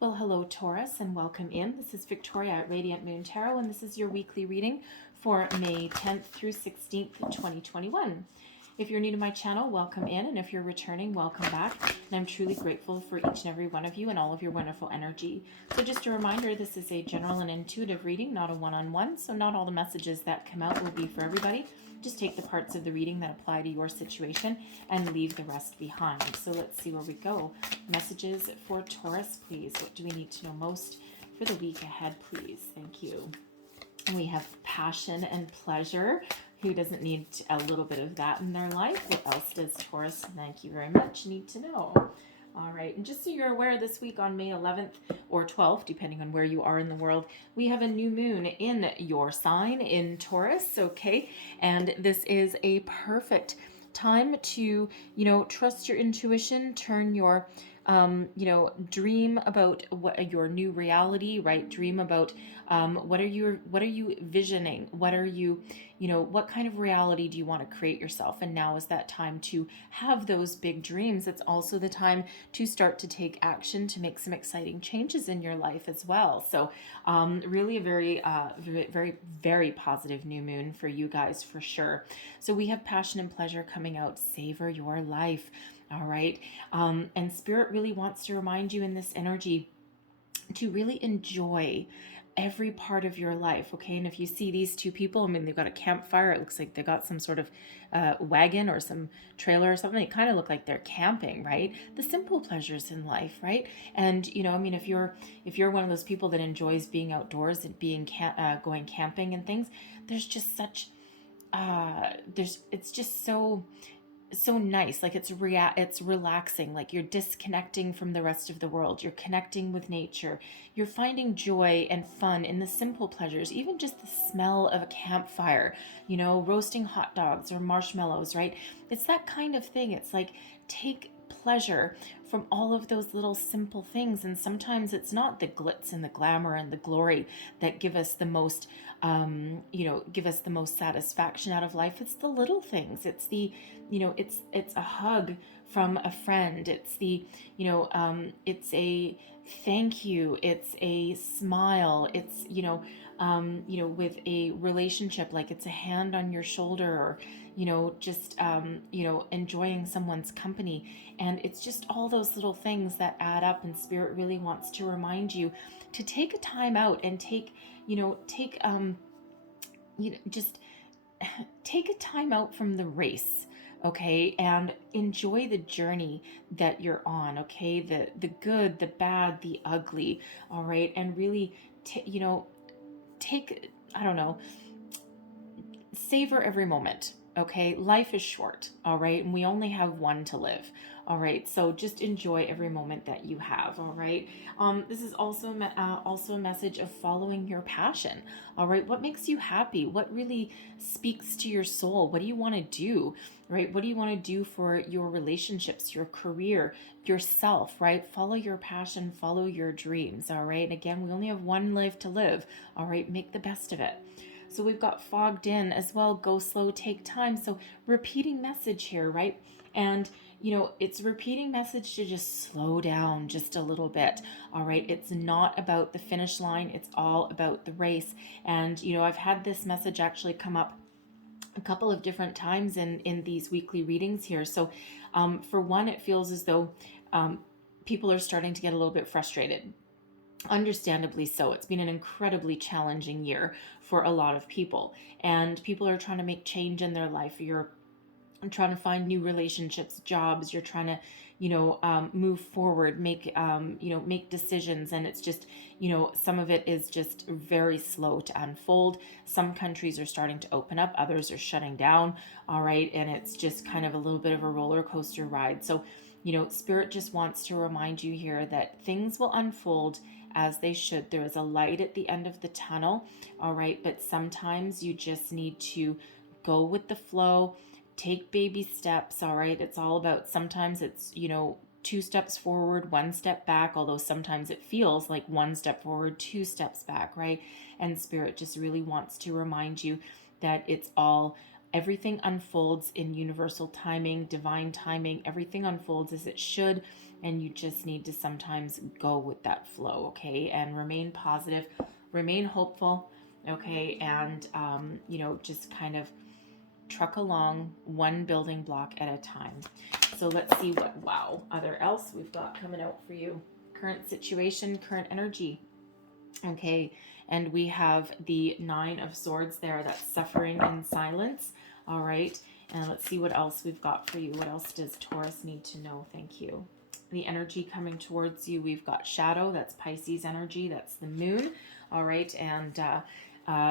Well, hello, Taurus, and welcome in. This is Victoria at Radiant Moon Tarot, and this is your weekly reading for May 10th through 16th, 2021. If you're new to my channel, welcome in, and if you're returning, welcome back. And I'm truly grateful for each and every one of you and all of your wonderful energy. So just a reminder, this is a general and intuitive reading, not a one-on-one, so not all the messages that come out will be for everybody. Just take the parts of the reading that apply to your situation and leave the rest behind. So let's see where we go. Messages for Taurus, please. What do we need to know most for the week ahead, please? Thank you. We have passion and pleasure. Who doesn't need a little bit of that in their life? What else does Taurus, thank you very much, need to know? All right, and just so you're aware, this week on May 11th or 12th, depending on where you are in the world, we have a new moon in your sign in Taurus, okay? And this is a perfect time to, trust your intuition, turn your, dream about what your new reality, right? Dream about what are you visioning? What are you, what kind of reality do you want to create yourself? And now is that time to have those big dreams. It's also the time to start to take action to make some exciting changes in your life as well. So really a very, very, very positive new moon for you guys for sure. So we have passion and pleasure coming out. Savor your life. All right. And Spirit really wants to remind you in this energy to really enjoy every part of your life, okay? And if you see these two people, they've got a campfire. It looks like they got some sort of wagon or some trailer or something. They kind of look like they're camping, right? The simple pleasures in life, right? And if you're one of those people that enjoys being outdoors and being going camping and things, there's just such it's just so nice. Like it's relaxing. Like you're disconnecting from the rest of the world. You're connecting with nature. You're finding joy and fun in the simple pleasures, even just the smell of a campfire, roasting hot dogs or marshmallows, right? It's that kind of thing. It's like take pleasure from all of those little simple things. And sometimes it's not the glitz and the glamour and the glory that give us the most satisfaction out of life. It's the little things. It's the, it's a hug from a friend. It's the, it's a thank you. It's a smile. It's, with a relationship, like it's a hand on your shoulder or, just, enjoying someone's company. And it's just all those little things that add up, and Spirit really wants to remind you to take a time out and just take a time out from the race, okay, and enjoy the journey that you're on, okay, the good, the bad, the ugly, all right, and really take, I don't know, savor every moment. Okay, life is short, all right, and we only have one to live, all right. So just enjoy every moment that you have, all right. This is also a message of following your passion, all right. What makes you happy? What really speaks to your soul? What do you want to do, right? What do you want to do for your relationships, your career, yourself, right? Follow your passion, follow your dreams, all right. And again, we only have one life to live, all right. Make the best of it. So we've got fogged in as well. Go slow, take time. So repeating message here, right? And, it's repeating message to just slow down just a little bit. All right. It's not about the finish line. It's all about the race. And, I've had this message actually come up a couple of different times in these weekly readings here. So for one, it feels as though people are starting to get a little bit frustrated. Understandably so. It's been an incredibly challenging year for a lot of people, and people are trying to make change in their life. You're trying to find new relationships, jobs. You're trying to, move forward, make decisions. And it's just, some of it is just very slow to unfold. Some countries are starting to open up, others are shutting down. All right. And it's just kind of a little bit of a roller coaster ride. So, Spirit just wants to remind you here that things will unfold as they should. There is a light at the end of the tunnel, all right? But sometimes you just need to go with the flow, take baby steps, all right? It's all about, sometimes it's, 2 steps forward, 1 step back, although sometimes it feels like 1 step forward, 2 steps back, right? And Spirit just really wants to remind you that it's all everything unfolds in universal timing, divine timing. Everything unfolds as it should, and you just need to sometimes go with that flow, okay? And remain positive, remain hopeful, okay? And, just kind of truck along one building block at a time. So let's see what, other else we've got coming out for you. Current situation, current energy. Okay, and we have the Nine of Swords there. That's suffering in silence. All right, and let's see what else we've got for you. What else does Taurus need to know? Thank you. The energy coming towards you, we've got shadow. That's Pisces energy. That's the moon. All right, and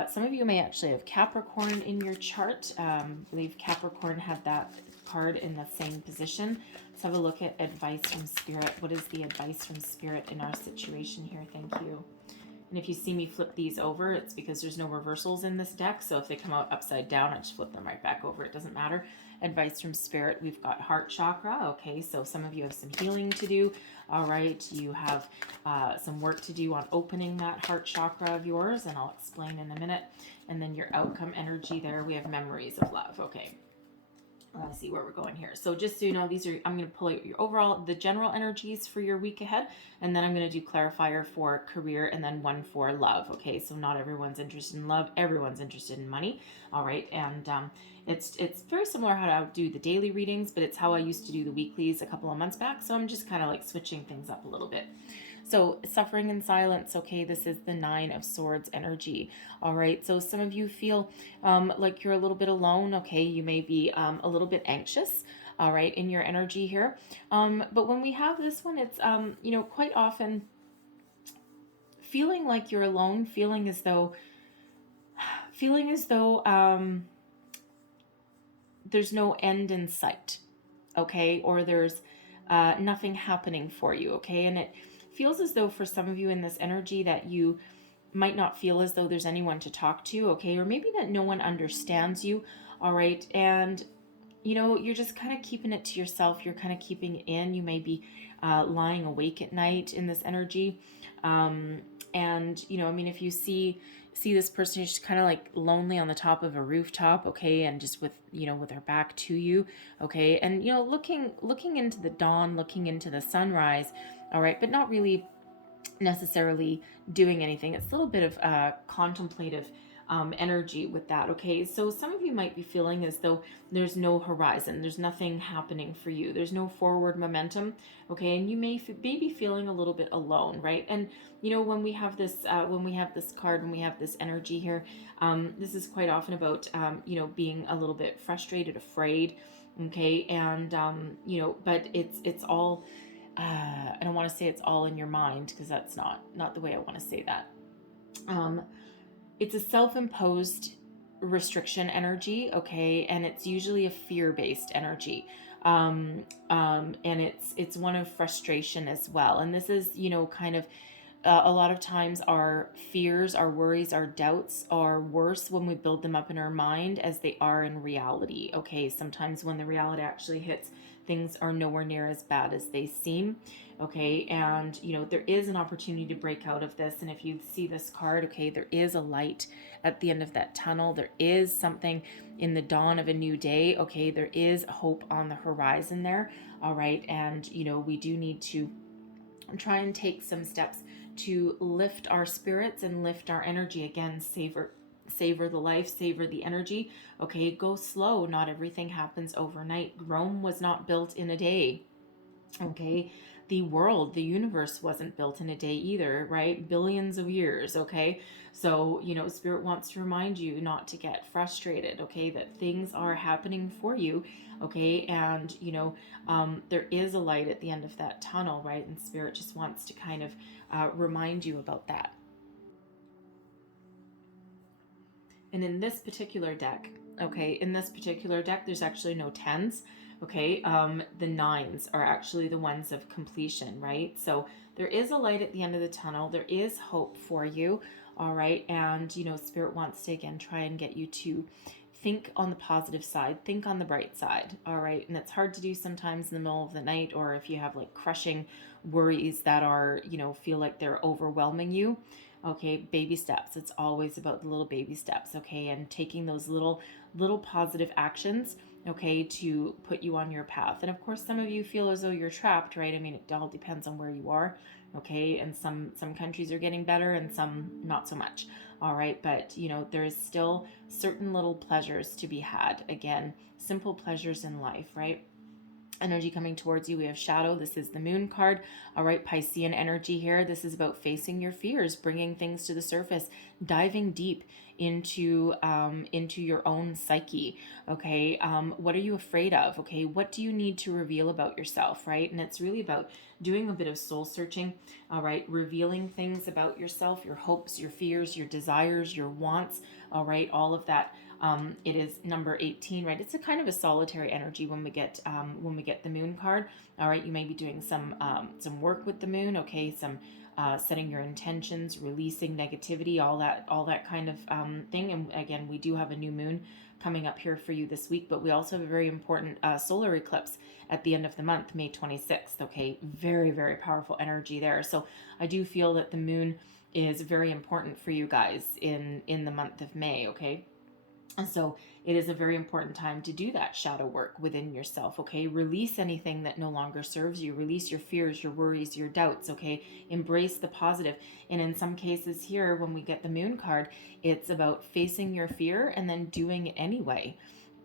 some of you may actually have Capricorn in your chart. I believe Capricorn had that card in the same position. Let's have a look at advice from Spirit. What is the advice from Spirit in our situation here? Thank you. And if you see me flip these over, it's because there's no reversals in this deck. So if they come out upside down, I just flip them right back over. It doesn't matter. Advice from Spirit. We've got heart chakra. Okay, so some of you have some healing to do. All right, you have some work to do on opening that heart chakra of yours, and I'll explain in a minute. And then your outcome energy there, we have memories of love. Okay. Let's see where we're going here. So just so you know, I'm going to pull out your overall, the general energies for your week ahead, and then I'm going to do clarifier for career and then one for love. Okay, so not everyone's interested in love, everyone's interested in money. All right, and it's very similar how to do the daily readings, but it's how I used to do the weeklies a couple of months back. So I'm just kind of like switching things up a little bit. So suffering in silence, okay, this is the Nine of Swords energy. All right, so some of you feel like you're a little bit alone, okay? You may be a little bit anxious, all right, in your energy here. But when we have this one, it's, quite often feeling like you're alone, feeling as though there's no end in sight, okay? Or there's nothing happening for you, okay? And it feels as though for some of you in this energy that you might not feel as though there's anyone to talk to, okay? Or maybe that no one understands you, all right? And, you're just kind of keeping it to yourself. You're kind of keeping it in. You may be lying awake at night in this energy. And, if you see this person who's just kind of like lonely on the top of a rooftop, okay, and just with her back to you, okay, and looking into the dawn, looking into the sunrise, all right, but not really necessarily doing anything. It's a little bit of contemplative energy with that, okay? So some of you might be feeling as though there's no horizon, there's nothing happening for you, there's no forward momentum, okay? And you may be feeling a little bit alone, right? And when we have this card, when we have this energy here, this is quite often about being a little bit frustrated, afraid, okay? And but it's all I don't want to say it's all in your mind, because that's not the way I want to say that. It's a self-imposed restriction energy, okay, and it's usually a fear-based energy, and it's one of frustration as well. And this is kind of a lot of times our fears, our worries, our doubts are worse when we build them up in our mind as they are in reality. Okay, sometimes when the reality actually hits, things are nowhere near as bad as they seem. Okay, and there is an opportunity to break out of this. And if you see this card, okay, there is a light at the end of that tunnel. There is something in the dawn of a new day. Okay, there is hope on the horizon there. All right, and we do need to try and take some steps to lift our spirits and lift our energy. Again, savor the life, savor the energy. Okay, go slow. Not everything happens overnight. Rome was not built in a day. Okay, the world, the universe wasn't built in a day either, right? Billions of years. Okay, so Spirit wants to remind you not to get frustrated, okay, that things are happening for you, okay, and there is a light at the end of that tunnel, right? And Spirit just wants to kind of remind you about that. And in this particular deck, there's actually no tens. Okay, the nines are actually the ones of completion, right? So there is a light at the end of the tunnel. There is hope for you, all right? And, Spirit wants to, again, try and get you to think on the positive side, think on the bright side, all right? And it's hard to do sometimes in the middle of the night, or if you have like crushing worries that are, feel like they're overwhelming you, Okay, baby steps. It's always about the little baby steps, okay, and taking those little positive actions, okay, to put you on your path. And of course, some of you feel as though you're trapped, right? I mean, it all depends on where you are, okay, and some countries are getting better and some not so much. All right, but there is still certain little pleasures to be had. Again, simple pleasures in life, right? Energy coming towards you. We have shadow. This is the moon card. All right, Piscean energy here. This is about facing your fears, bringing things to the surface, diving deep into your own psyche. Okay, what are you afraid of? Okay, what do you need to reveal about yourself? Right, and it's really about doing a bit of soul searching. All right, revealing things about yourself, your hopes, your fears, your desires, your wants. All right, all of that. It is number 18, right? It's a kind of a solitary energy when we get the moon card. All right, you may be doing some work with the moon. Okay, some setting your intentions, releasing negativity, all that kind of thing. And again, we do have a new moon coming up here for you this week, but we also have a very important solar eclipse at the end of the month, May 26th. Okay, very, very powerful energy there. So I do feel that the moon is very important for you guys in the month of May. Okay. And so it is a very important time to do that shadow work within yourself, okay? Release anything that no longer serves you. Release your fears, your worries, your doubts, okay? Embrace the positive. And in some cases here, when we get the moon card, it's about facing your fear and then doing it anyway.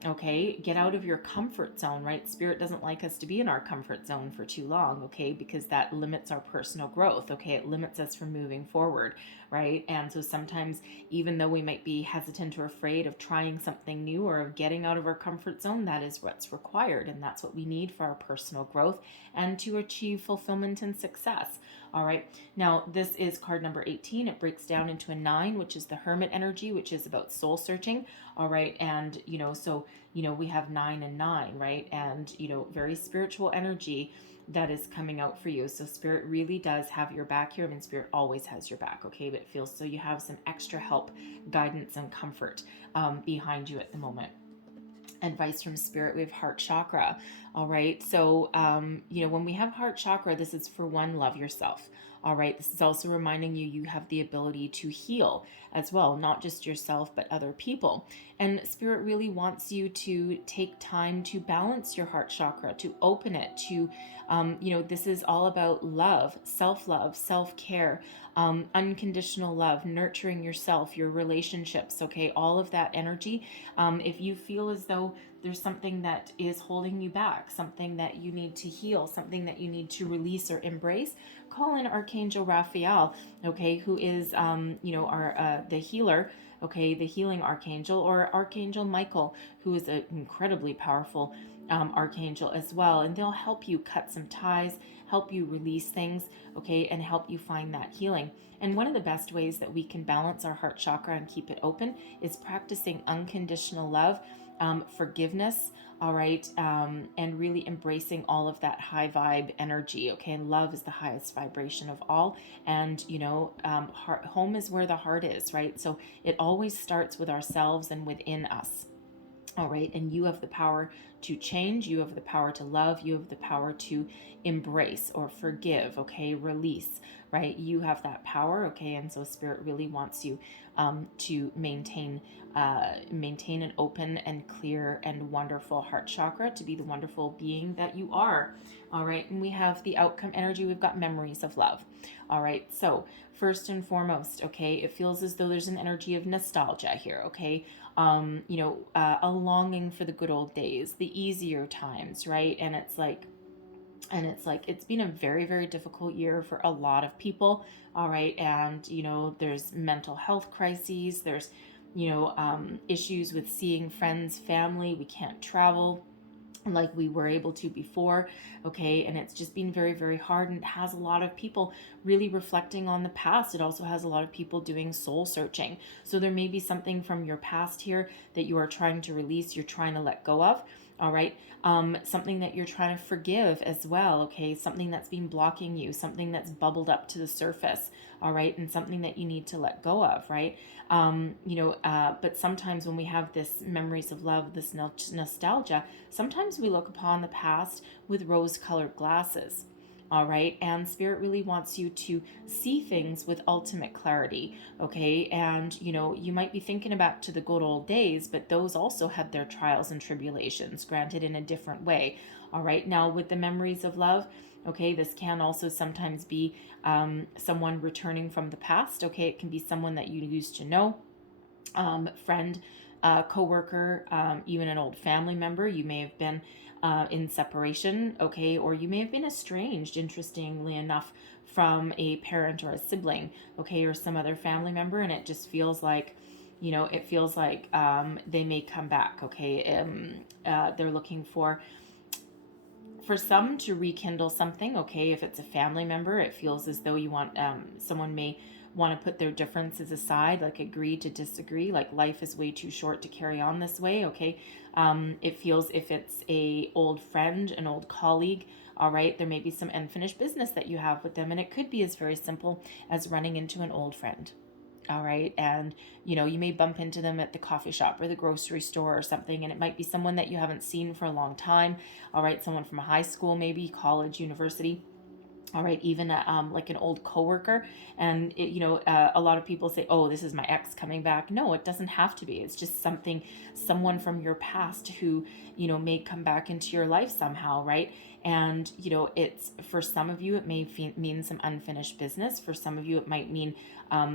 Okay, get out of your comfort zone, right? Spirit doesn't like us to be in our comfort zone for too long, okay, because that limits our personal growth, okay? It limits us from moving forward, right? And so sometimes, even though we might be hesitant or afraid of trying something new or of getting out of our comfort zone, that is what's required, and that's what we need for our personal growth and to achieve fulfillment and success. All right, now this is card number 18. It breaks down into a 9, which is the Hermit energy, which is about soul searching. All right, and so we have 9 and 9, right? And very spiritual energy that is coming out for you. So Spirit really does have your back here. I mean, Spirit always has your back, okay? But it feels so you have some extra help, guidance, and comfort behind you at the moment. Advice from Spirit, we have heart chakra. All right, so when we have heart chakra, this is for one, love yourself. All right, this is also reminding you have the ability to heal as well, not just yourself but other people. And Spirit really wants you to take time to balance your heart chakra, to open it, to this is all about love, self-care, unconditional love, nurturing yourself, your relationships, okay, all of that energy. If you feel as though there's something that is holding you back, something that you need to heal, something that you need to release or embrace, call in Archangel Raphael, okay, who is the healer, okay, the healing archangel, or Archangel Michael, who is an incredibly powerful archangel as well, and they'll help you cut some ties, help you release things, okay, and help you find that healing. And one of the best ways that we can balance our heart chakra and keep it open is practicing unconditional love, forgiveness, all right, and really embracing all of that high vibe energy, okay? And love is the highest vibration of all, and home is where the heart is, right? So it always starts with ourselves and within us. All right, and you have the power to change, you have the power to love, you have the power to embrace or forgive, okay, release, right? You have that power, okay, and so Spirit really wants you to maintain an open and clear and wonderful heart chakra, to be the wonderful being that you are. All right, and we have the outcome energy, we've got memories of love. All right, so first and foremost, okay, it feels as though there's an energy of nostalgia here, okay? A longing for the good old days, the easier times, right? And it's like it's been a very, very difficult year for a lot of people. All right, and there's mental health crises, there's issues with seeing friends, family, we can't travel like we were able to before, okay, and it's just been very, very hard, and it has a lot of people really reflecting on the past. It also has a lot of people doing soul searching, so there may be something from your past here that you are trying to release, you're trying to let go of. All right, something that you're trying to forgive as well, okay, something that's been blocking you, something that's bubbled up to the surface, all right, and something that you need to let go of, right? But sometimes when we have this memories of love, this nostalgia, sometimes we look upon the past with rose-colored glasses. all right? And Spirit really wants you to see things with ultimate clarity, okay? And, you know, you might be thinking back to the good old days, but those also had their trials and tribulations, granted in a different way, all right? Now, with the memories of love, okay, this can also sometimes be someone returning from the past, okay? It can be someone that you used to know, friend, coworker, even an old family member. You may have been in separation, okay, or you may have been estranged, interestingly enough, from a parent or a sibling, okay, or some other family member, and it just feels like, you know, it feels like they may come back, okay. They're looking for some to rekindle something, okay. If it's a family member, it feels as though you want someone may want to put their differences aside, like agree to disagree, like life is way too short to carry on this way, okay. It feels, if it's a old friend, an old colleague, all right, there may be some unfinished business that you have with them, and it could be as very simple as running into an old friend, all right, and you know, you may bump into them at the coffee shop or the grocery store or something, and it might be someone that you haven't seen for a long time, all right, someone from high school, maybe college, university, all right, even like an old coworker. And it, you know, a lot of people say, oh, this is my ex coming back. No, it doesn't have to be. It's just someone from your past who, you know, may come back into your life somehow, right? And, you know, it's, for some of you, it may mean some unfinished business. For some of you, it might mean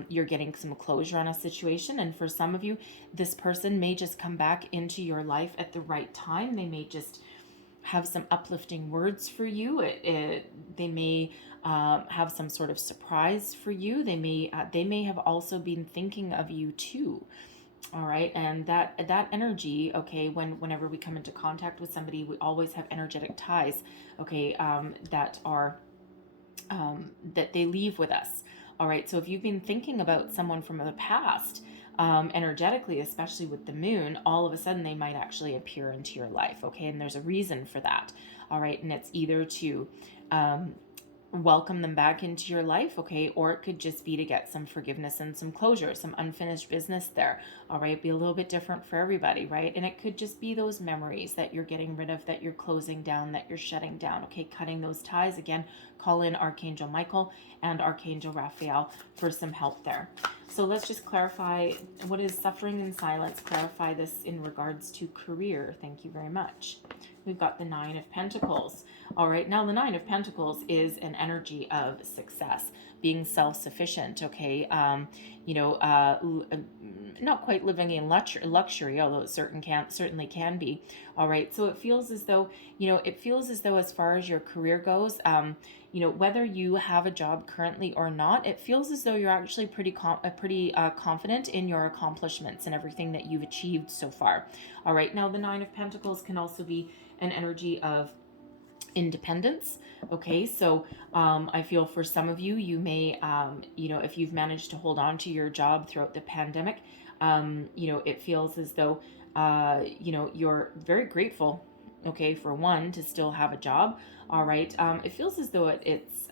you're getting some closure on a situation. And for some of you, this person may just come back into your life at the right time. They may just have some uplifting words for you. They may have some sort of surprise for you. They may have also been thinking of you too. All right, and that energy, okay, whenever we come into contact with somebody, we always have energetic ties, okay, that are that they leave with us. All right, so if you've been thinking about someone from the past, energetically, especially with the moon, all of a sudden they might actually appear into your life, okay? And there's a reason for that, all right? And it's either to welcome them back into your life, okay? Or it could just be to get some forgiveness and some closure, some unfinished business there, all right? Be a little bit different for everybody, right? And it could just be those memories that you're getting rid of, that you're closing down, that you're shutting down, okay? Cutting those ties. Again, call in Archangel Michael and Archangel Raphael for some help there. So let's just clarify, what is suffering in silence? Clarify this in regards to career. Thank you very much. We've got the Nine of Pentacles. All right, now the Nine of Pentacles is an energy of success, being self-sufficient, okay? You know, not quite living in luxury, although it certainly can be. All right, so it feels as though, you know, as far as your career goes, you know, whether you have a job currently or not, it feels as though you're actually pretty confident in your accomplishments and everything that you've achieved so far. All right, now the Nine of Pentacles can also be an energy of independence, okay? So I feel for some of you, you may, you know, if you've managed to hold on to your job throughout the pandemic, you know, it feels as though, you know, you're very grateful, okay, for one, to still have a job, all right? It feels as though it's,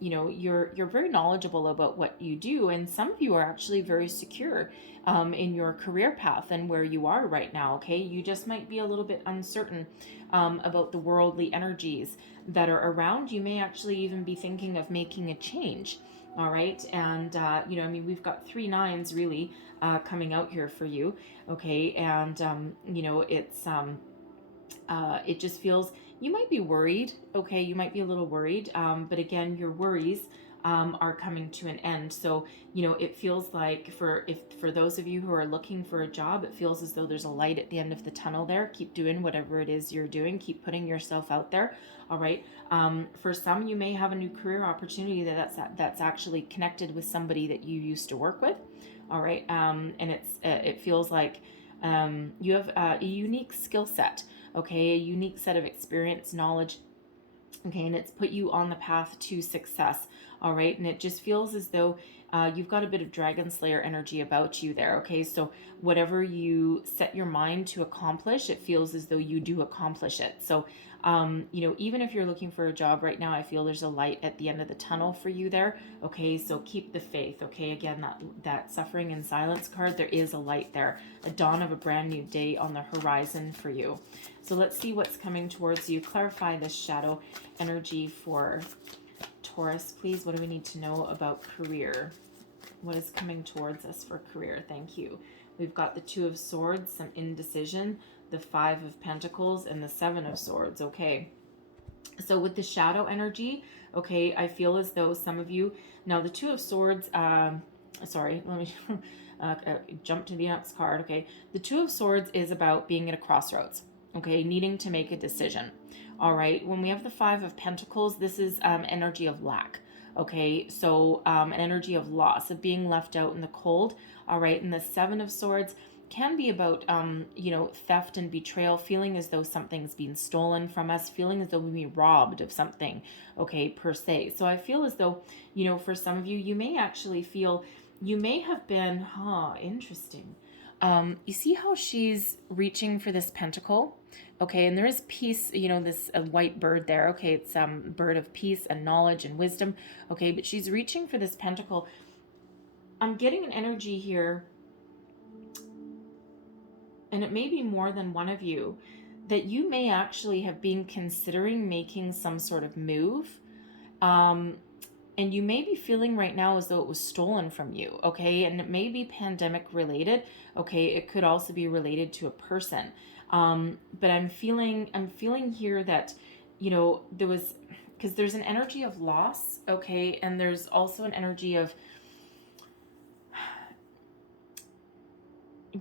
you know, you're very knowledgeable about what you do, and some of you are actually very secure in your career path and where you are right now, okay? You just might be a little bit uncertain about the worldly energies that are around. You may actually even be thinking of making a change, all right? And, you know, I mean, we've got 3 nines really coming out here for you, okay? And, you know, it's, it just feels, you might be worried, okay? You might be a little worried, but again, your worries are coming to an end. So, you know, it feels like for those of you who are looking for a job, it feels as though there's a light at the end of the tunnel there. Keep doing whatever it is you're doing. Keep putting yourself out there. All right. For some, you may have a new career opportunity that's actually connected with somebody that you used to work with. All right. And it feels like you have a unique skill set. Okay, a unique set of experience, knowledge, okay, and it's put you on the path to success, all right, and it just feels as though you've got a bit of Dragon Slayer energy about you there, okay, so whatever you set your mind to accomplish, it feels as though you do accomplish it. So, you know, even if you're looking for a job right now, I feel there's a light at the end of the tunnel for you there, okay, so keep the faith, okay, again, that suffering in silence card, there is a light there, a dawn of a brand new day on the horizon for you. So let's see what's coming towards you. Clarify this shadow energy for Taurus, please? What do we need to know about career? What is coming towards us for career? Thank you. We've got the Two of Swords, some indecision, the Five of Pentacles, and the Seven of Swords. Okay. So with the shadow energy, okay, I feel as though some of you, now the Two of Swords, sorry, let me jump to the next card. Okay. The Two of Swords is about being at a crossroads. Okay. Needing to make a decision. All right. When we have the Five of Pentacles, this is energy of lack. Okay. So an energy of loss, of being left out in the cold. All right. And the Seven of Swords can be about, you know, theft and betrayal, feeling as though something's been stolen from us, feeling as though we've been robbed of something, okay, per se. So I feel as though, you know, for some of you, you may actually feel, you may have been, interesting. You see how she's reaching for this pentacle? Okay, and there is peace, you know, this white bird there. Okay, it's bird of peace and knowledge and wisdom. Okay, but she's reaching for this pentacle. I'm getting an energy here, and it may be more than one of you, that you may actually have been considering making some sort of move. And you may be feeling right now as though it was stolen from you, okay? And it may be pandemic related, okay? It could also be related to a person. But I'm feeling here that, you know, there was, because there's an energy of loss, okay? And there's also an energy of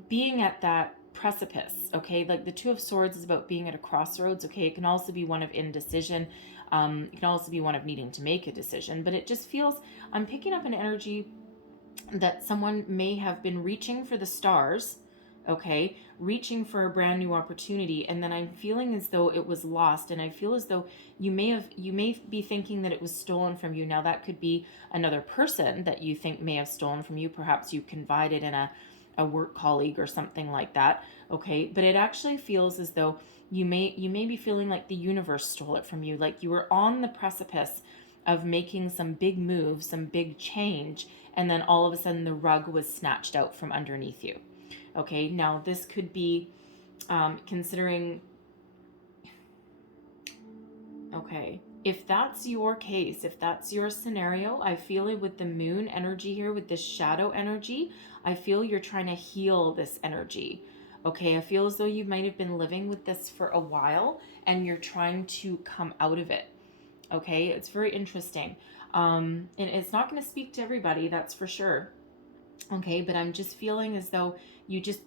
being at that precipice, okay? Like the Two of Swords is about being at a crossroads, okay? It can also be one of indecision. It can also be one of needing to make a decision, but it just feels, I'm picking up an energy that someone may have been reaching for the stars, okay? Reaching for a brand new opportunity, and then I'm feeling as though it was lost, and I feel as though you may be thinking that it was stolen from you. Now that could be another person that you think may have stolen from you. Perhaps you confided in a work colleague or something like that, okay? But it actually feels as though you may be feeling like the universe stole it from you, like you were on the precipice of making some big moves, some big change, and then all of a sudden the rug was snatched out from underneath you. Okay, now this could be considering, okay, if that's your case, if that's your scenario, I feel it with the moon energy here, with this shadow energy, I feel you're trying to heal this energy. Okay, I feel as though you might have been living with this for a while and you're trying to come out of it. Okay, it's very interesting. And it's not going to speak to everybody, that's for sure. Okay, but I'm just feeling as though you just,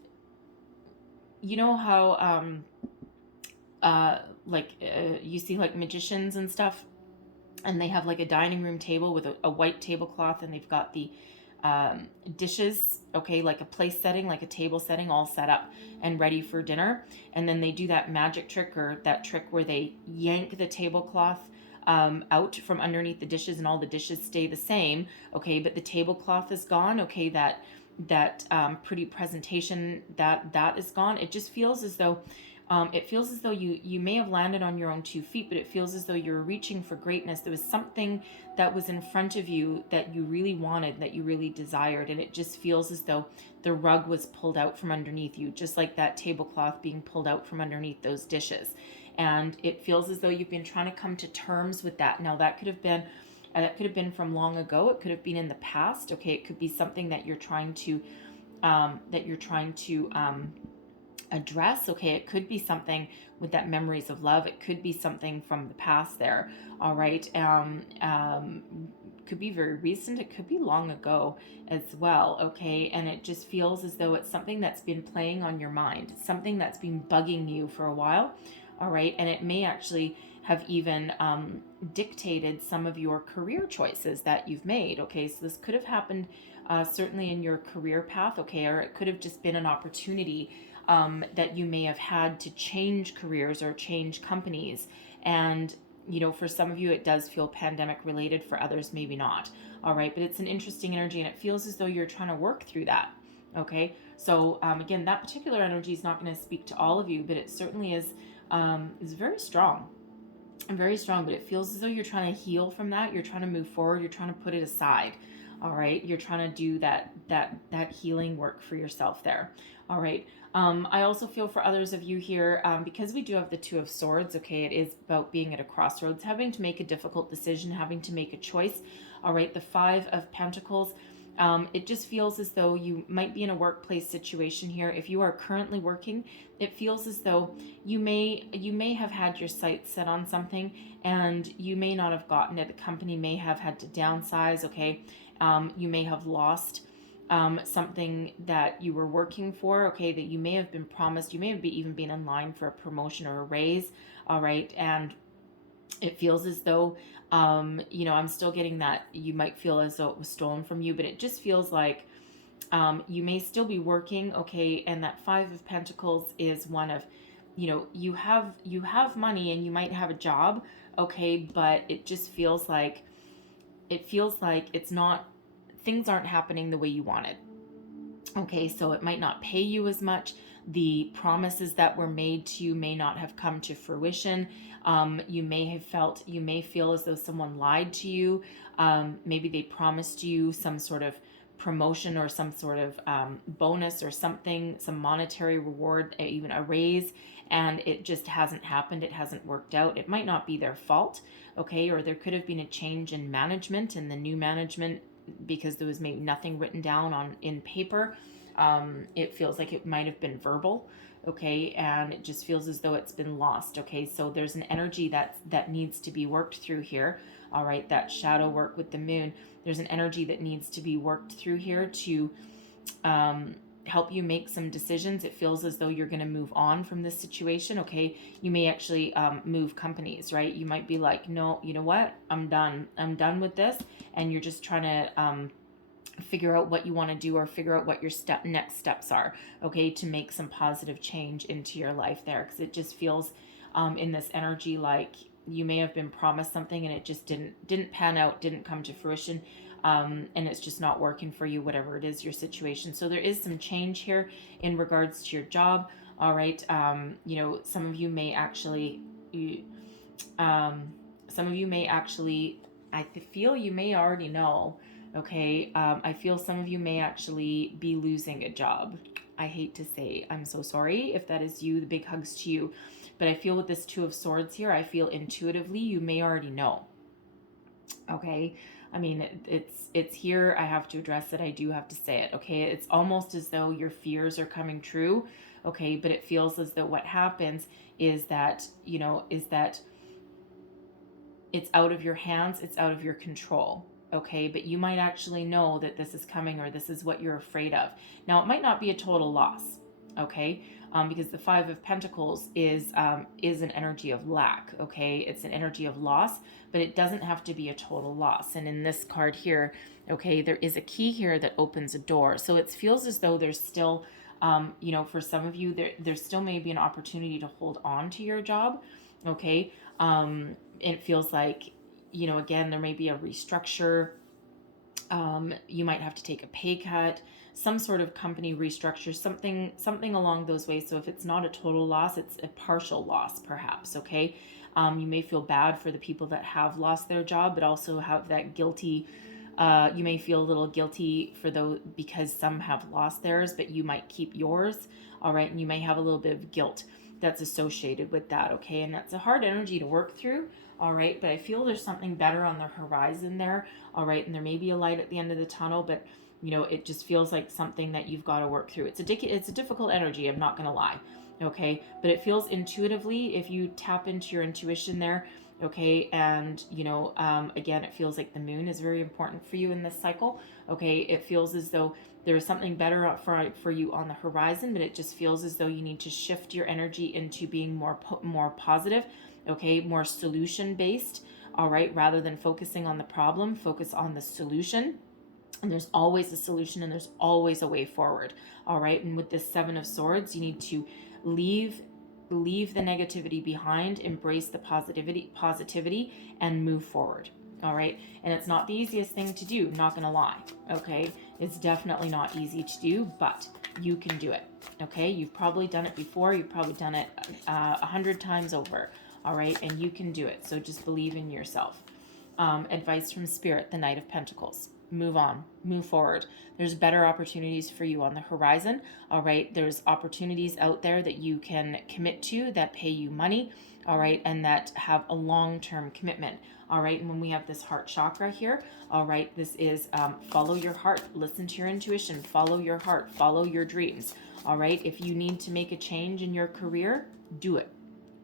you know how, you see like magicians and stuff, and they have like a dining room table with a white tablecloth, and they've got the dishes, okay, like a place setting, like a table setting, all set up and ready for dinner. And then they do that magic trick, or that trick where they yank the tablecloth out from underneath the dishes, and all the dishes stay the same, okay, but the tablecloth is gone, okay, that pretty presentation, that is gone. It just feels as though you may have landed on your own 2 feet, but it feels as though you're reaching for greatness. There was something that was in front of you that you really wanted, that you really desired, and it just feels as though the rug was pulled out from underneath you, just like that tablecloth being pulled out from underneath those dishes. And it feels as though you've been trying to come to terms with that. Now that could have been from long ago. It could have been in the past. Okay, it could be something that you're trying to address. Okay, it could be something with that memories of love. It could be something from the past there. All right. Could be very recent. It could be long ago as well. Okay, and it just feels as though it's something that's been playing on your mind, something that's been bugging you for a while. All right, and it may actually have even dictated some of your career choices that you've made. Okay, so this could have happened certainly in your career path. Okay, or it could have just been an opportunity that you may have had to change careers or change companies. And, you know, for some of you, it does feel pandemic related. For others, maybe not. All right, but it's an interesting energy, and it feels as though you're trying to work through that. Okay, so again, that particular energy is not going to speak to all of you, but it certainly is very strong. Very strong, but it feels as though you're trying to heal from that. You're trying to move forward. You're trying to put it aside. All right, you're trying to do that healing work for yourself there. All right. I also feel for others of you here, because we do have the Two of Swords, okay, it is about being at a crossroads, having to make a difficult decision, having to make a choice. All right, the Five of Pentacles, it just feels as though you might be in a workplace situation here. If you are currently working, it feels as though you may have had your sights set on something and you may not have gotten it. The company may have had to downsize, okay? You may have lost something that you were working for, okay, that you may have been promised. You may have even been in line for a promotion or a raise, all right? And it feels as though, I'm still getting that you might feel as though it was stolen from you, but it just feels like you may still be working, okay? And that Five of Pentacles is one of, you have money and you might have a job, okay, but it just feels like it's not, things aren't happening the way you wanted. Okay, so it might not pay you as much. The promises that were made to you may not have come to fruition. You may feel as though someone lied to you. Maybe they promised you some sort of promotion or some sort of bonus or something, some monetary reward, even a raise, and it just hasn't happened. It hasn't worked out. It might not be their fault, okay, or there could have been a change in management, and the new management, because there was maybe nothing written down in paper, it feels like it might have been verbal, okay, and it just feels as though it's been lost, okay. So there's an energy that needs to be worked through here, all right, that shadow work with the moon. There's an energy that needs to be worked through here to help you make some decisions. It feels as though you're going to move on from this situation, okay. You may actually move companies, right? You might be like, no, you know what, I'm done with this, and you're just trying to figure out what you want to do, or figure out what your next steps are, okay, to make some positive change into your life there, because it just feels in this energy like you may have been promised something and it just didn't pan out, didn't come to fruition, and it's just not working for you, whatever it is your situation. So there is some change here in regards to your job, all right. Some of you may actually I feel you may already know, okay. I feel some of you may actually be losing a job. I hate to say, I'm so sorry if that is you. The big hugs to you. But I feel with this Two of Swords here, I feel intuitively you may already know. Okay. I mean, it's here. I have to address it. I do have to say it. Okay. It's almost as though your fears are coming true. Okay. But it feels as though what happens is that it's out of your hands. It's out of your control. Okay. But you might actually know that this is coming, or this is what you're afraid of. Now, it might not be a total loss. Okay. Because the Five of Pentacles is an energy of lack, okay? It's an energy of loss, but it doesn't have to be a total loss. And in this card here, okay, there is a key here that opens a door. So it feels as though there's still, for some of you, there still may be an opportunity to hold on to your job, okay? It feels like, again, there may be a restructure. You might have to take a pay cut, some sort of company restructure, something along those ways. So if it's not a total loss, it's a partial loss, perhaps, okay? You may feel bad for the people that have lost their job, but also have that guilty, you may feel a little guilty for those, because some have lost theirs, but you might keep yours, all right? And you may have a little bit of guilt that's associated with that, okay? And that's a hard energy to work through, all right? But I feel there's something better on the horizon there, all right? And there may be a light at the end of the tunnel, but it just feels like something that you've got to work through. It's a difficult energy, I'm not going to lie, okay? But it feels intuitively, if you tap into your intuition there, okay? And, again, it feels like the moon is very important for you in this cycle, okay? It feels as though there is something better for you on the horizon, but it just feels as though you need to shift your energy into being more positive, okay? More solution-based, all right? Rather than focusing on the problem, focus on the solution. And there's always a solution, and there's always a way forward, all right? And with this Seven of Swords, you need to leave the negativity behind, embrace the positivity, and move forward, all right? And it's not the easiest thing to do, not gonna lie, okay? It's definitely not easy to do, but you can do it, okay? You've probably done it before. You've probably done it 100 times over, all right? And you can do it, so just believe in yourself. Advice from Spirit, the Knight of Pentacles. move on, move forward. There's better opportunities for you on the horizon. All right. There's opportunities out there that you can commit to that pay you money. All right. And that have a long-term commitment. All right. And when we have this heart chakra here, all right, this is follow your heart, listen to your intuition, follow your heart, follow your dreams. All right. If you need to make a change in your career, do it.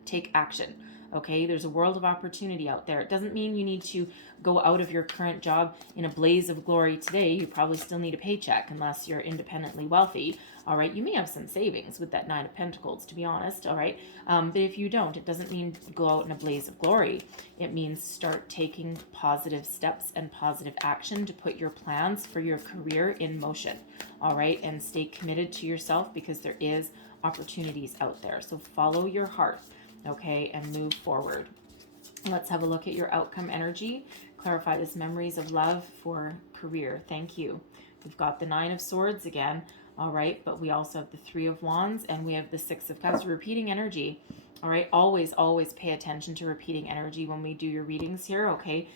Take action. Okay, there's a world of opportunity out there. It doesn't mean you need to go out of your current job in a blaze of glory today. You probably still need a paycheck unless you're independently wealthy. All right, you may have some savings with that Nine of Pentacles, to be honest. All right, but if you don't, it doesn't mean go out in a blaze of glory. It means start taking positive steps and positive action to put your plans for your career in motion. All right, and stay committed to yourself because there is opportunities out there. So follow your heart. Okay, and move forward. Let's have a look at your outcome energy. Clarify this memories of love for career. Thank you. We've got the Nine of Swords again. All right, but we also have the Three of Wands and we have the Six of Cups. Repeating energy. All right, always pay attention to repeating energy when we do your readings here, okay?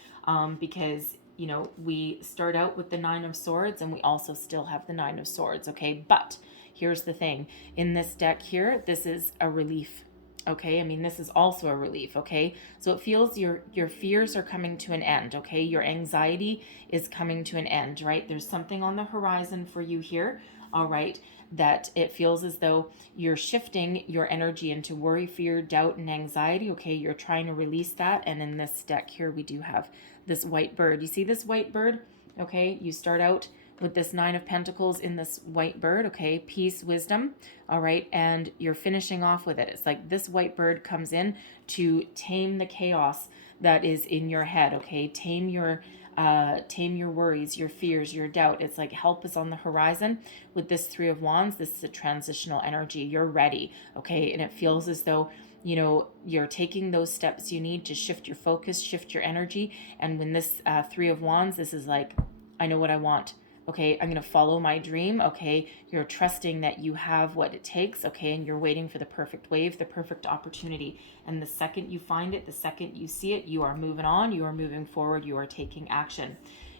Because, you know, we start out with the Nine of Swords and we also still have the Nine of Swords, okay? But here's the thing. In this deck here, this is a relief. Okay, I mean, this is also a relief, okay? So it feels your fears are coming to an end, okay? Your anxiety is coming to an end, right? There's something on the horizon for you here, all right, that it feels as though you're shifting your energy into worry, fear, doubt, and anxiety, okay? You're trying to release that, and in this deck here, we do have this white bird. You see this white bird? Okay, you start out with this Nine of Pentacles in this white bird, okay, peace, wisdom, all right, and you're finishing off with it. It's like this white bird comes in to tame the chaos that is in your head, okay, tame your worries, your fears, your doubt. It's like help is on the horizon. With this Three of Wands, this is a transitional energy. You're ready, okay, and it feels as though, you know, you're taking those steps you need to shift your focus, shift your energy, and when this Three of Wands, this is like, I know what I want. Okay, I'm going to follow my dream. Okay, you're trusting that you have what it takes. Okay, and you're waiting for the perfect wave, the perfect opportunity. And the second you find it, the second you see it, you are moving on, you are moving forward, you are taking action.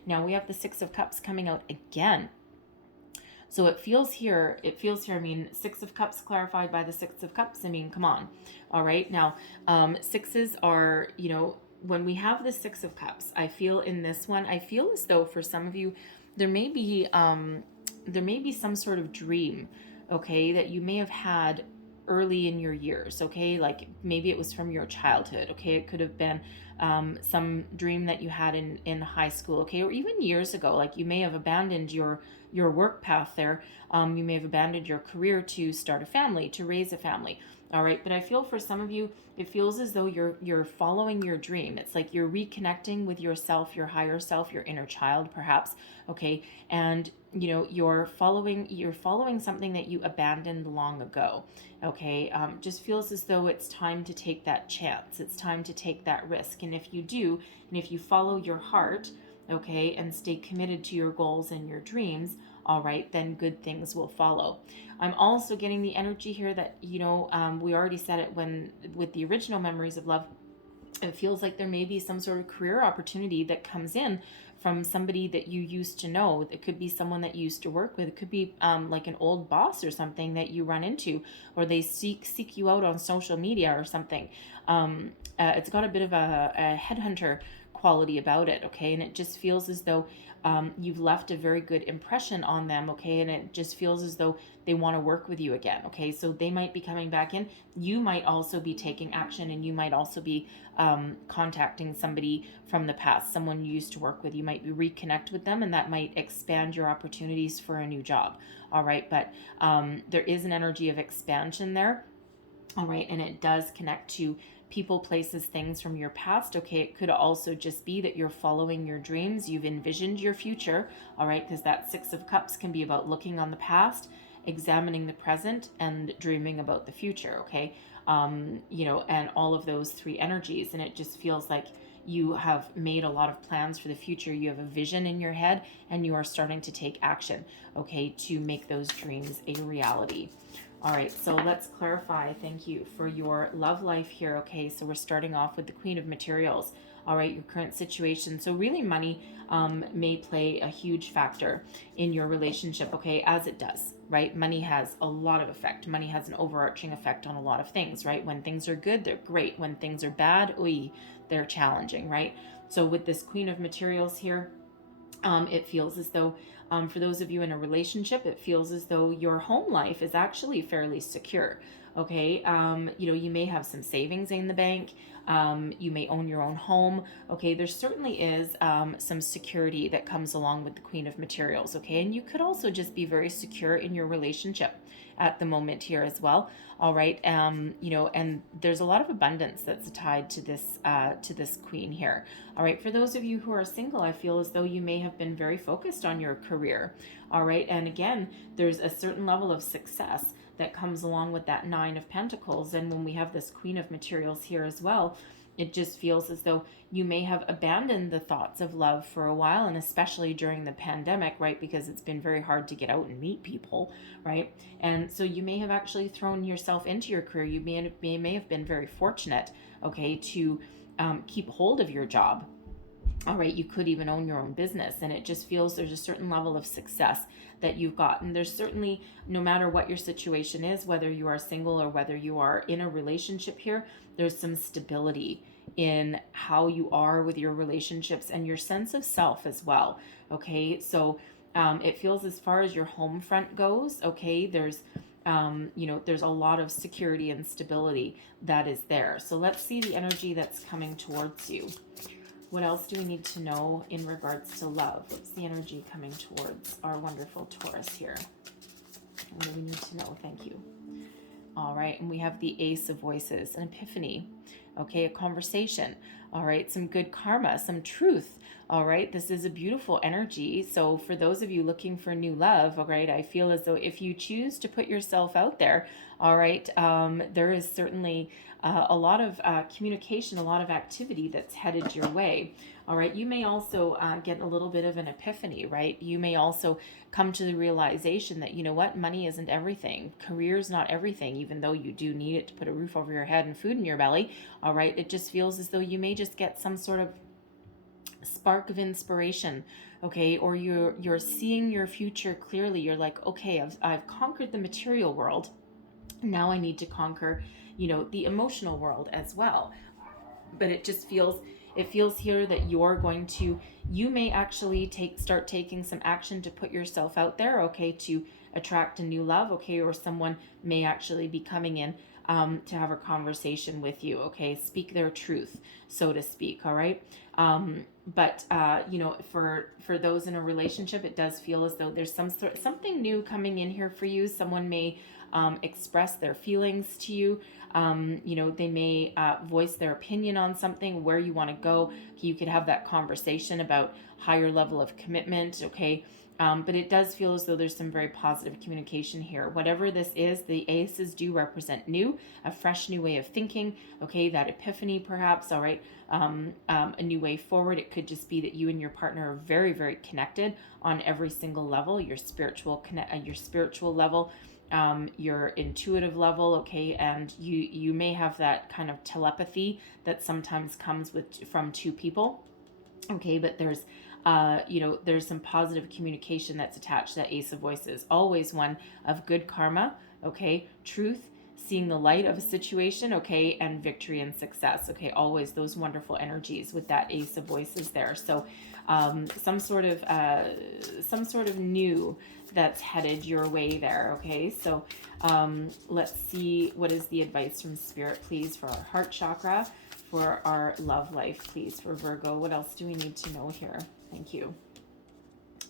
Now we have the Six of Cups coming out again. So it feels here, I mean, Six of Cups clarified by the Six of Cups. I mean, come on. All right, now sixes are, you know, when we have the Six of Cups, I feel in this one, I feel as though for some of you, there may be some sort of dream, okay, that you may have had early in your years, okay, like maybe it was from your childhood, okay, it could have been some dream that you had in high school, okay, or even years ago, like you may have abandoned your work path there, you may have abandoned your career to start a family, to raise a family. All right, but I feel for some of you, it feels as though you're following your dream. It's like you're reconnecting with yourself, your higher self, your inner child, perhaps. Okay, and you know you're following something that you abandoned long ago. Okay, just feels as though it's time to take that chance. It's time to take that risk. And if you do, and if you follow your heart, okay, and stay committed to your goals and your dreams, all right, then good things will follow. I'm also getting the energy here that, you know, we already said it when with the original Memories of Love, it feels like there may be some sort of career opportunity that comes in from somebody that you used to know. It could be someone that you used to work with. It could be like an old boss or something that you run into, or they seek you out on social media or something. It's got a bit of a headhunter quality about it, okay, and it just feels as though you've left a very good impression on them, okay, and it just feels as though they want to work with you again, okay, so they might be coming back in. You might also be taking action, and you might also be contacting somebody from the past, someone you used to work with. You might reconnect with them, and that might expand your opportunities for a new job, all right, but there is an energy of expansion there, all right, and it does connect to people, places, things from your past, okay? It could also just be that you're following your dreams. You've envisioned your future, all right? Because that Six of Cups can be about looking on the past, examining the present, and dreaming about the future, okay? You know, and all of those three energies. And it just feels like you have made a lot of plans for the future. You have a vision in your head, and you are starting to take action, okay, to make those dreams a reality. All right, so let's clarify, thank you, for your love life here, okay? So we're starting off with the Queen of Materials, all right, your current situation. So really money may play a huge factor in your relationship, okay, as it does, right? Money has a lot of effect. Money has an overarching effect on a lot of things, right? When things are good, they're great. When things are bad, they're challenging, right? So with this Queen of Materials here, it feels as though, for those of you in a relationship, it feels as though your home life is actually fairly secure. Okay, you may have some savings in the bank. You may own your own home. Okay, there certainly is some security that comes along with the Queen of Materials. Okay, and you could also just be very secure in your relationship at the moment here as well. All right, and there's a lot of abundance that's tied to this Queen here. All right, for those of you who are single, I feel as though you may have been very focused on your career. All right, and again, there's a certain level of success that comes along with that Nine of Pentacles. And when we have this Queen of Materials here as well, it just feels as though you may have abandoned the thoughts of love for a while, and especially during the pandemic, right? Because it's been very hard to get out and meet people, right? And so you may have actually thrown yourself into your career. You may have been very fortunate, okay, to keep hold of your job. All right, you could even own your own business, and it just feels there's a certain level of success that you've gotten. There's certainly, no matter what your situation is, whether you are single or whether you are in a relationship here, there's some stability in how you are with your relationships and your sense of self as well. Okay, so it feels, as far as your home front goes, okay, there's there's a lot of security and stability that is there. So let's see the energy that's coming towards you. What else do we need to know in regards to love? What's the energy coming towards our wonderful Taurus here? What do we need to know? Thank you. All right, and we have the Ace of Voices, an epiphany, okay, a conversation, all right, some good karma, some truth, all right. This is a beautiful energy. So for those of you looking for new love, all right, I feel as though if you choose to put yourself out there, all right, there is certainly a lot of communication, a lot of activity that's headed your way. All right, you may also get a little bit of an epiphany, right? You may also come to the realization that, you know what, money isn't everything. Career's not everything, even though you do need it to put a roof over your head and food in your belly. All right, it just feels as though you may just get some sort of spark of inspiration, okay, or you're seeing your future clearly. You're like, okay, I've conquered the material world. Now I need to conquer, the emotional world as well. But it just feels, here that you may actually start taking some action to put yourself out there, okay, to attract a new love, okay, or someone may actually be coming in to have a conversation with you, okay, speak their truth, so to speak, all right. But for those in a relationship, it does feel as though there's something new coming in here for you. Someone may express their feelings to you. They may voice their opinion on something, where you want to go. You could have that conversation about higher level of commitment, okay? But it does feel as though there's some very positive communication here. Whatever this is, the aces do represent new, a fresh new way of thinking, okay? That epiphany perhaps, all right? A new way forward. It could just be that you and your partner are very, very connected on every single level, your spiritual level, your intuitive level, okay, and you may have that kind of telepathy that sometimes comes from two people, okay, but there's some positive communication that's attached to that Ace of Voices. Always one of good karma, okay, truth, seeing the light of a situation, okay, and victory and success, okay, always those wonderful energies with that Ace of Voices there. So some sort of new that's headed your way there, okay? So let's see, what is the advice from Spirit, please, for our heart chakra, for our love life, please, for Virgo. What else do we need to know here? Thank you.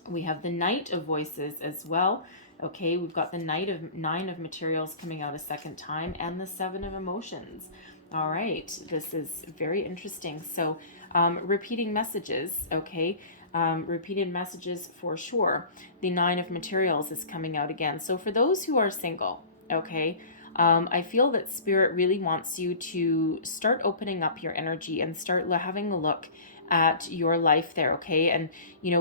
We have the Knight of Voices as well. Okay, we've got the Nine of Materials coming out a second time, and the Seven of Emotions. All right, this is very interesting. So repeating messages, okay, repeated messages for sure. The Nine of Materials is coming out again. So for those who are single, okay, I feel that Spirit really wants you to start opening up your energy and start having a look at your life there, okay? And,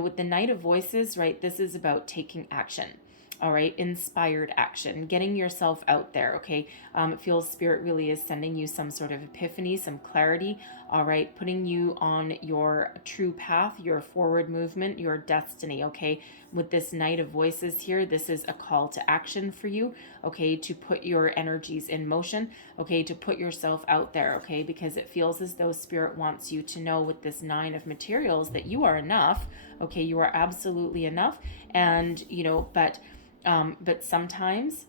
with the Knight of Voices, right, this is about taking action. All right, inspired action, getting yourself out there, okay? It feels Spirit really is sending you some sort of epiphany, some clarity, all right, putting you on your true path, your forward movement, your destiny, okay? With this Knight of Voices here, this is a call to action for you, okay, to put your energies in motion, okay, to put yourself out there, okay, because it feels as though Spirit wants you to know with this Nine of Materials that you are enough, okay, you are absolutely enough, and, but sometimes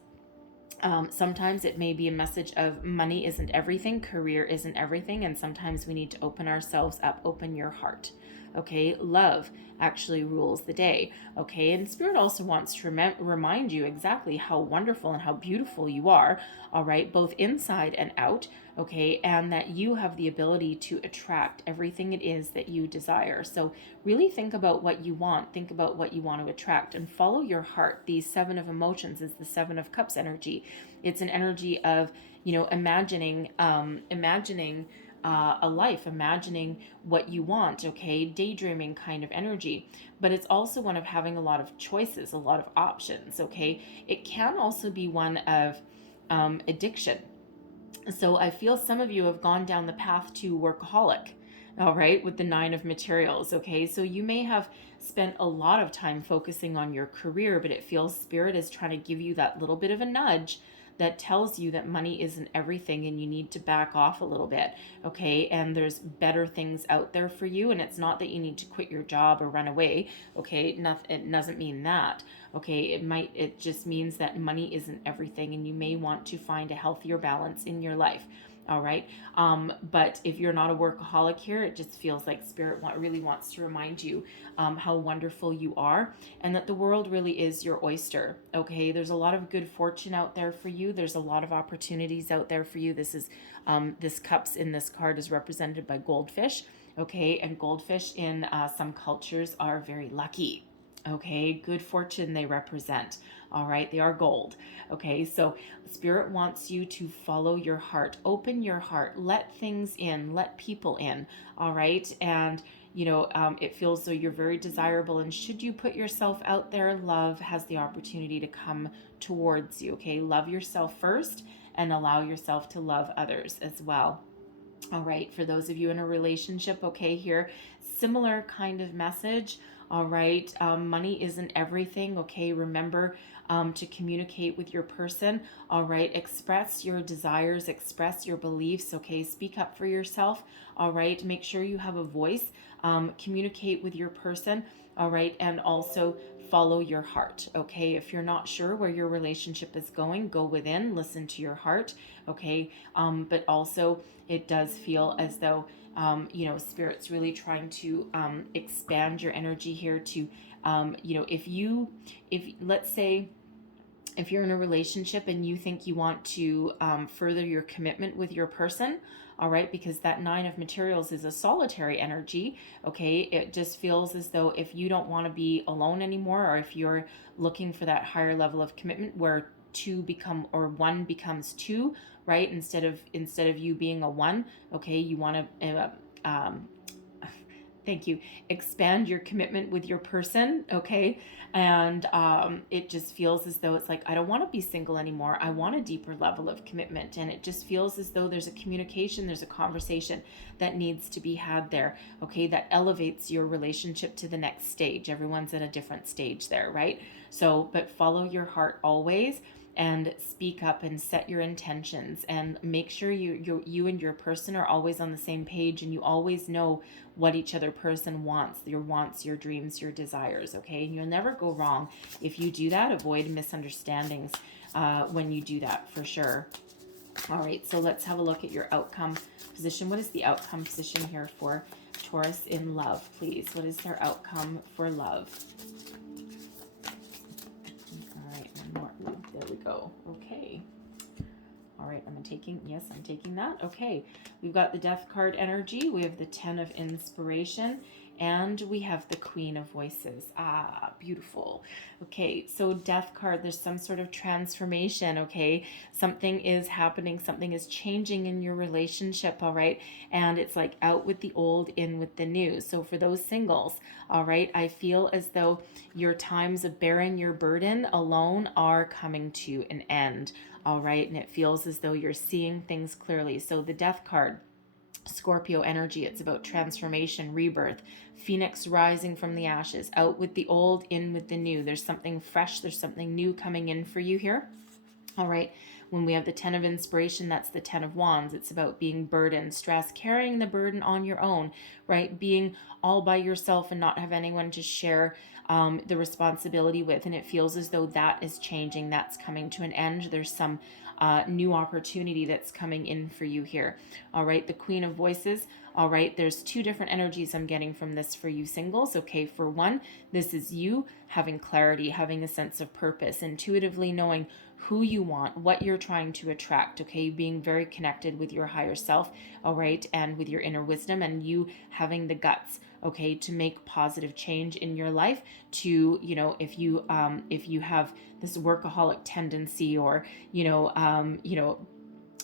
it may be a message of money isn't everything, career isn't everything, and sometimes we need to open ourselves up, open your heart. Okay, love actually rules the day. Okay, and Spirit also wants to remind you exactly how wonderful and how beautiful you are. All right, both inside and out. Okay, and that you have the ability to attract everything it is that you desire. So really think about what you want, think about what you want to attract, and follow your heart. The Seven of Emotions is the Seven of Cups energy. It's an energy of, imagining a life, imagining what you want, okay, daydreaming kind of energy. But it's also one of having a lot of choices, a lot of options, okay. It can also be one of addiction. So I feel some of you have gone down the path to workaholic, all right, with the Nine of Materials, okay? So you may have spent a lot of time focusing on your career, but it feels Spirit is trying to give you that little bit of a nudge that tells you that money isn't everything and you need to back off a little bit, okay? And there's better things out there for you, and it's not that you need to quit your job or run away, okay? It doesn't mean that, okay? It just means that money isn't everything, and you may want to find a healthier balance in your life. All right. But if you're not a workaholic here, it just feels like Spirit really wants to remind you how wonderful you are, and that the world really is your oyster. Okay. There's a lot of good fortune out there for you. There's a lot of opportunities out there for you. This cups in this card is represented by goldfish. Okay. And goldfish in some cultures are very lucky. Okay, good fortune they represent. All right, they are gold. Okay, so Spirit wants you to follow your heart, open your heart, let things in, let people in. All right, and it feels though you're very desirable, and should you put yourself out there, love has the opportunity to come towards you. Okay, love yourself first and allow yourself to love others as well. All right, for those of you in a relationship, okay, here, similar kind of message. All right, money isn't everything, okay? Remember to communicate with your person, all right? Express your desires, express your beliefs, okay? Speak up for yourself, all right? Make sure you have a voice, communicate with your person, all right? And also follow your heart, okay? If you're not sure where your relationship is going, go within, listen to your heart, okay? But also, it does feel as though Spirit's really trying to expand your energy here to, let's say, if you're in a relationship and you think you want to further your commitment with your person, all right, because that Nine of Materials is a solitary energy, okay, it just feels as though if you don't want to be alone anymore, or if you're looking for that higher level of commitment where one becomes two, right, instead of you being a one, okay, you want to thank you, expand your commitment with your person, okay? And it just feels as though it's like, I don't want to be single anymore. I want a deeper level of commitment. And it just feels as though there's a communication, there's a conversation that needs to be had there, okay? That elevates your relationship to the next stage. Everyone's at a different stage there, right? So, but follow your heart always, and speak up and set your intentions, and make sure you and your person are always on the same page, and you always know what each other person wants, your dreams, your desires, okay? And you'll never go wrong if you do that. Avoid misunderstandings when you do that, for sure. All right, so let's have a look at your outcome position. What is the outcome position here for Taurus in love, please? What is their outcome for love? There we go. Okay. All right, I'm taking that. Okay. We've got the Death card energy. We have the 10 of Inspiration, and we have the Queen of Voices. Ah, beautiful. Okay, so Death card, there's some sort of transformation, okay? Something is happening, something is changing in your relationship, all right? And it's like out with the old, in with the new. So for those singles, all right, I feel as though your times of bearing your burden alone are coming to an end, all right? And it feels as though you're seeing things clearly. So the Death card, Scorpio energy. It's about transformation, rebirth, phoenix rising from the ashes, out with the old, in with the new. There's something fresh, there's something new coming in for you here. All right. When we have the 10 of inspiration, that's the 10 of wands. It's about being burdened, stress, carrying the burden on your own, right? Being all by yourself and not have anyone to share the responsibility with. And it feels as though that is changing. That's coming to an end. There's some new opportunity that's coming in for you here. All right. The Queen of Voices. All right. There's two different energies I'm getting from this for you singles. Okay. For one, this is you having clarity, having a sense of purpose, intuitively knowing who you want, what you're trying to attract, okay? Being very connected with your higher self, all right, and with your inner wisdom, and you having the guts, okay, to make positive change in your life. To, you know, if you have this workaholic tendency, or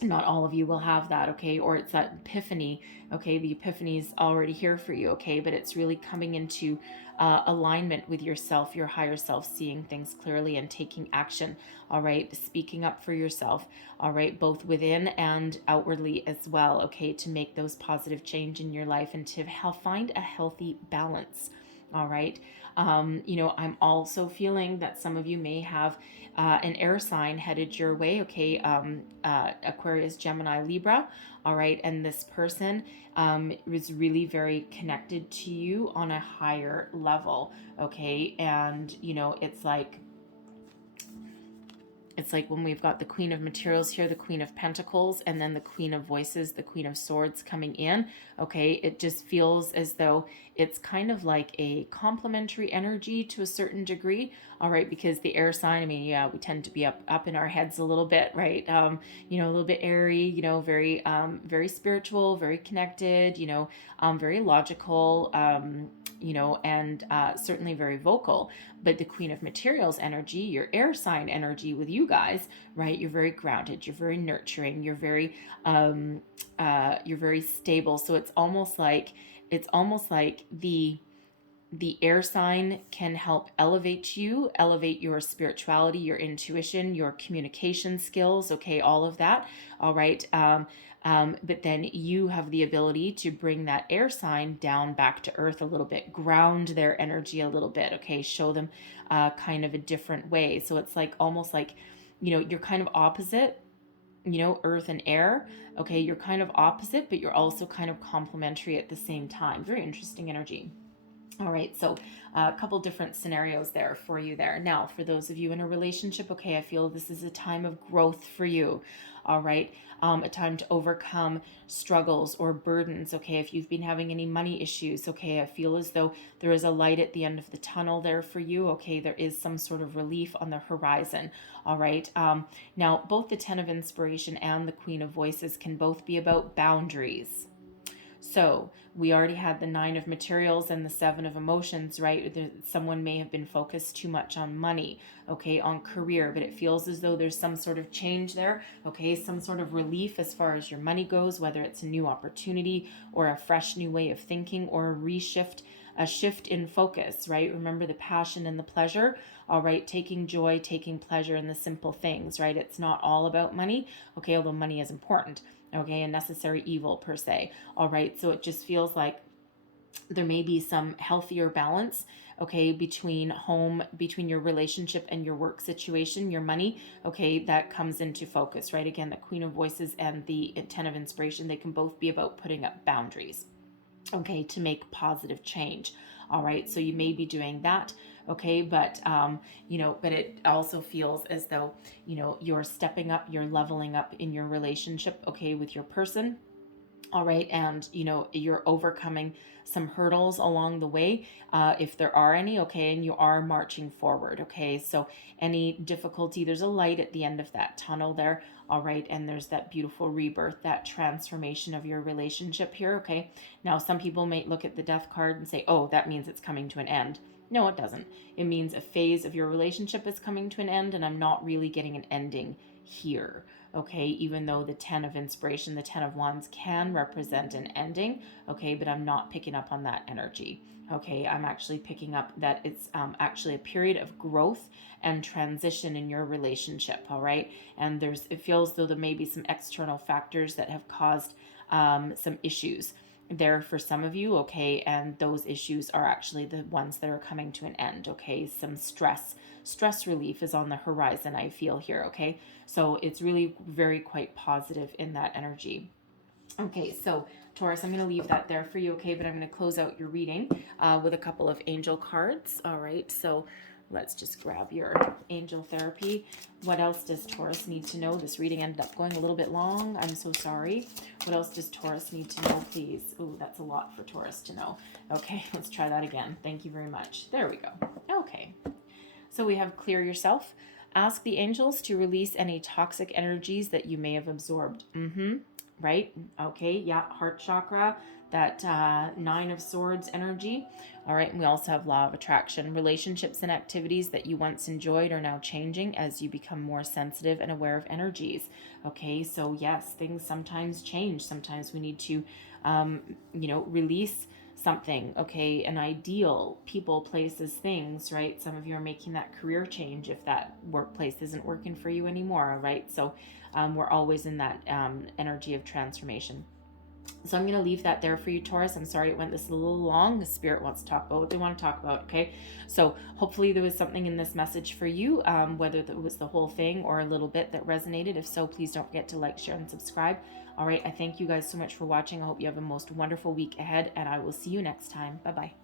not all of you will have that, okay? Or it's that epiphany, okay? The epiphany is already here for you, okay? But it's really coming into alignment with yourself, your higher self, seeing things clearly and taking action, all right? Speaking up for yourself, all right? Both within and outwardly as well, okay? To make those positive change in your life and to find a healthy balance, all right? I'm also feeling that some of you may have an air sign headed your way, okay? Aquarius, Gemini, Libra, all right? And this person is really very connected to you on a higher level, okay? And, it's like when we've got the Queen of Materials here, the Queen of Pentacles, and then the Queen of Voices, the Queen of Swords coming in, okay? It just feels as though it's kind of like a complementary energy to a certain degree, all right? Because the air sign, I mean, yeah, we tend to be up in our heads a little bit, right? A little bit airy, very spiritual, very connected, very logical, and certainly very vocal. But the Queen of Materials energy, your air sign energy with you guys, right? You're very grounded, you're very nurturing, you're very stable. So it's almost like the air sign can help elevate your spirituality, your intuition, your communication skills, okay, all of that, all right. But then you have the ability to bring that air sign down back to earth a little bit, ground their energy a little bit, okay, show them kind of a different way. So it's like almost like, you're kind of opposite, earth and air, okay, you're kind of opposite, but you're also kind of complementary at the same time. Very interesting energy. All right, so a couple different scenarios there for you there. Now, for those of you in a relationship, okay, I feel this is a time of growth for you, all right? A time to overcome struggles or burdens, okay? If you've been having any money issues, okay, I feel as though there is a light at the end of the tunnel there for you, okay? There is some sort of relief on the horizon, all right? Now, both the 10 of Inspiration and the Queen of Voices can both be about boundaries. So we already had the 9 of Materials and the 7 of Emotions, right? Someone may have been focused too much on money, okay, on career, but it feels as though there's some sort of change there, okay, some sort of relief as far as your money goes, whether it's a new opportunity or a fresh new way of thinking or a shift in focus, right? Remember the passion and the pleasure, all right? Taking joy, taking pleasure in the simple things, right? It's not all about money, okay, although money is important, okay, a necessary evil per se, all right? So it just feels like there may be some healthier balance, okay, between your relationship and your work situation, your money, okay, that comes into focus, right? Again, the Queen of Voices and the 10 of Inspiration, they can both be about putting up boundaries, okay, to make positive change, all right? So you may be doing that, okay, but but it also feels as though you're stepping up, you're leveling up in your relationship, okay, with your person, all right, and you're overcoming some hurdles along the way, if there are any, okay, and you are marching forward, okay? So any difficulty, there's a light at the end of that tunnel there, all right, and there's that beautiful rebirth, that transformation of your relationship here, okay? Now, some people may look at the Death card and say, oh, that means it's coming to an end. No, it doesn't. It means a phase of your relationship is coming to an end, and I'm not really getting an ending here, okay? Even though the 10 of Inspiration, the 10 of Wands can represent an ending, okay? But I'm not picking up on that energy, okay? I'm actually picking up that it's actually a period of growth and transition in your relationship, all right? And it feels though there may be some external factors that have caused some issues there for some of you, okay? And those issues are actually the ones that are coming to an end, okay? Some stress relief is on the horizon, I feel here, okay? So it's really very quite positive in that energy. Okay, so Taurus, I'm going to leave that there for you, okay? But I'm going to close out your reading with a couple of angel cards. All right, so let's just grab your angel therapy. What else does Taurus need to know? This reading ended up going a little bit long. I'm so sorry. What else does Taurus need to know, please? Oh, that's a lot for Taurus to know. Okay, let's try that again. Thank you very much. There we go. Okay, so we have clear yourself. Ask the angels to release any toxic energies that you may have absorbed. Right? Okay, yeah, heart chakra, that Nine of Swords energy. All right, and we also have law of attraction. Relationships and activities that you once enjoyed are now changing as you become more sensitive and aware of energies. Okay, so yes, things sometimes change. Sometimes we need to, release something, okay, an ideal, people, places, things, right? Some of you are making that career change if that workplace isn't working for you anymore, right? So we're always in that energy of transformation. So I'm going to leave that there for you, Taurus. I'm sorry it went this a little long. The spirit wants to talk about what they want to talk about, okay? So hopefully there was something in this message for you, whether it was the whole thing or a little bit that resonated. If so, please don't forget to like, share, and subscribe. All right, I thank you guys so much for watching. I hope you have a most wonderful week ahead, and I will see you next time. Bye-bye.